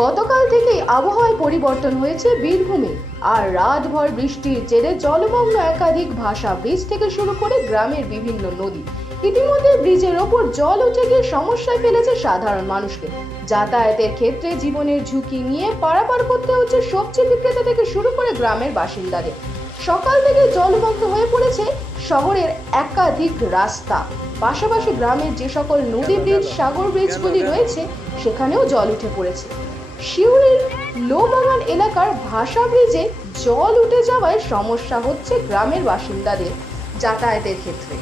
গতকাল থেকেই আবহাওয়ায় পরিবর্তন হয়েছে বীরভূমে। আর রাতভর বৃষ্টির জেরে জলমগ্ন একাধিক ভাসা ব্রিজ থেকে শুরু করে গ্রামের বিভিন্ন নদী। ইতিমধ্যে ব্রিজের ওপর জল উঠে গিয়ে সমস্যায় ফেলেছে সাধারণ মানুষকে। যাতায়াতের ক্ষেত্রে জীবনের ঝুঁকি নিয়ে পারাপার করতে হচ্ছে সবজি বিক্রেতা থেকে শুরু করে গ্রামের বাসিন্দাদের। সকাল থেকে জলমগ্ন হয়ে পড়েছে শহরের একাধিক রাস্তা। পাশাপাশি গ্রামের যে সকল নদী ব্রিজ, সাগর ব্রিজগুলি রয়েছে সেখানেও জল উঠে পড়েছে। শিউরির লোবাগান এলাকার ভাসা ব্রিজে জল উঠে যাওয়ায় সমস্যা হচ্ছে গ্রামের বাসিন্দাদের যাতায়াতের ক্ষেত্রে।